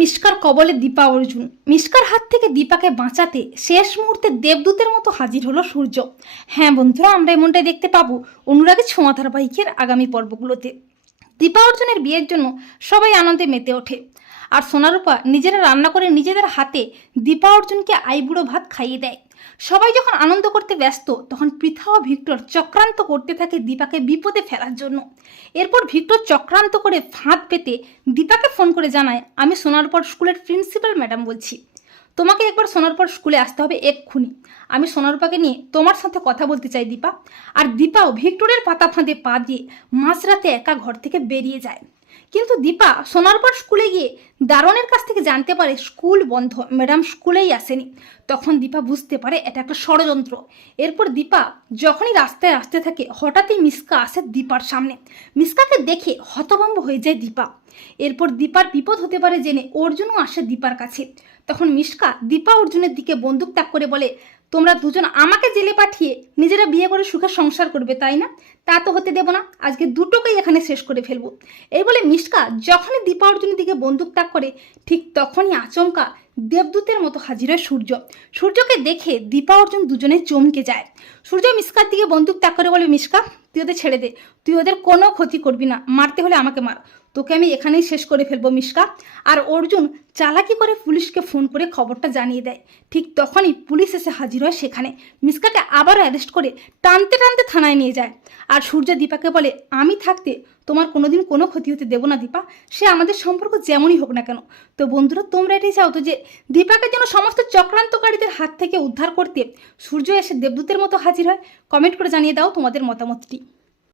মিষ্কার কবলে দীপা অর্জুন। মিষ্কার হাত থেকে দীপাকে বাঁচাতে শেষ মুহূর্তে দেবদূতের মতো হাজির হলো সূর্য। হ্যাঁ বন্ধুরা, আমরা এমনটাই দেখতে পাবো অনুরাগের ছোঁয়া ধারাবাহিকের আগামী পর্বগুলোতে। দীপা অর্জুনের বিয়ের জন্য সবাই আনন্দে মেতে ওঠে। আর সোনারূপা নিজেরা রান্না করে নিজেদের হাতে দীপা অর্জুনকে আইবুড়ো ভাত খাইয়ে দেয়। সবাই যখন আনন্দ করতে ব্যস্ত, তখন পৃথা ও ভিক্টর চক্রান্ত করতে থাকে দীপাকে বিপদে ফেলার জন্য। এরপর ভিক্টর চক্রান্ত করে ফাঁদ পেতে দীপাকে ফোন করে জানায়, আমি সোনারপর স্কুলের প্রিন্সিপাল ম্যাডাম বলছি। তোমাকে একবার সোনারপর স্কুলে আসতে হবে এক্ষুনি। আমি সোনারূপাকে নিয়ে তোমার সাথে কথা বলতে চাই দীপা। আর দীপাও ভিক্টরের পাতা ফাঁদে পা দিয়ে মাঝরাতে একা ঘর থেকে বেরিয়ে যায়। কিন্তু দীপা সোনারপর স্কুলে গিয়ে দারোয়ানের কাছ থেকে জানতে পারে স্কুল বন্ধ, ম্যাডাম স্কুলেই আসেনি। তখন দীপা বুঝতে পারে এটা একটা ষড়যন্ত্র। এরপর দীপা যখনই রাস্তায় আসতে থাকে, হঠাৎই মিসকা আসে দীপার সামনে। মিসকাকে দেখে হতভম্ব হয়ে যায় দীপা। এরপর দীপার বিপদ হতে পারে জেনে অর্জুনও আসে দীপার কাছে। তখন মিশকা দীপা অর্জুনের দিকে বন্দুক তাক করে বলে, তোমরা দুজন আমাকে জেলে পাঠিয়ে নিজেরা বিয়ে করে সুখে সংসার করবে, তাই না? তা তো হতে দেব না। আজকে দুটোকেই এখানে শেষ করে ফেলব। এই বলে মিশকা যখনই দীপা অর্জুনের দিকে বন্দুক তাক করে, ঠিক তখনই আচমকা দেবদূতের মতো হাজির হয় সূর্য। সূর্যকে দেখে দীপা অর্জুন দুজনে চমকে যায়। সূর্য মিসকার দিকে বন্দুক তাক করে বলে মিসকা তুই ওদের ছেড়ে দে। তুই ওদের কোনো ক্ষতি করবি না। মারতে হলে আমাকে মার। তোকে আমি এখানেই শেষ করে ফেলব মিসকা আর অর্জুন চালাকি করে পুলিশকে ফোন করে খবরটা জানিয়ে দেয়। ঠিক তখনই পুলিশ এসে হাজির হয় সেখানে। মিসকাকে আবারও অ্যারেস্ট করে টানতে টানতে থানায় নিয়ে যায়। আর সূর্য দীপাকে বলে, আমি থাকতে তোমার কোনোদিন কোনো ক্ষতি হতে দেবো না, দীপা। সে আমাদের সম্পর্ক যেমনই হোক না কেন। তো বন্ধুরা, তোমরা এটাই চাও তো যে দীপাকে যেন সমস্ত চক্রান্তকারীদের হাত থেকে উদ্ধার করতে সূর্য এসে দেবদূতের মতো হাজির হয়। কমেন্ট করে জানিয়ে দাও তোমাদের মতামতটি।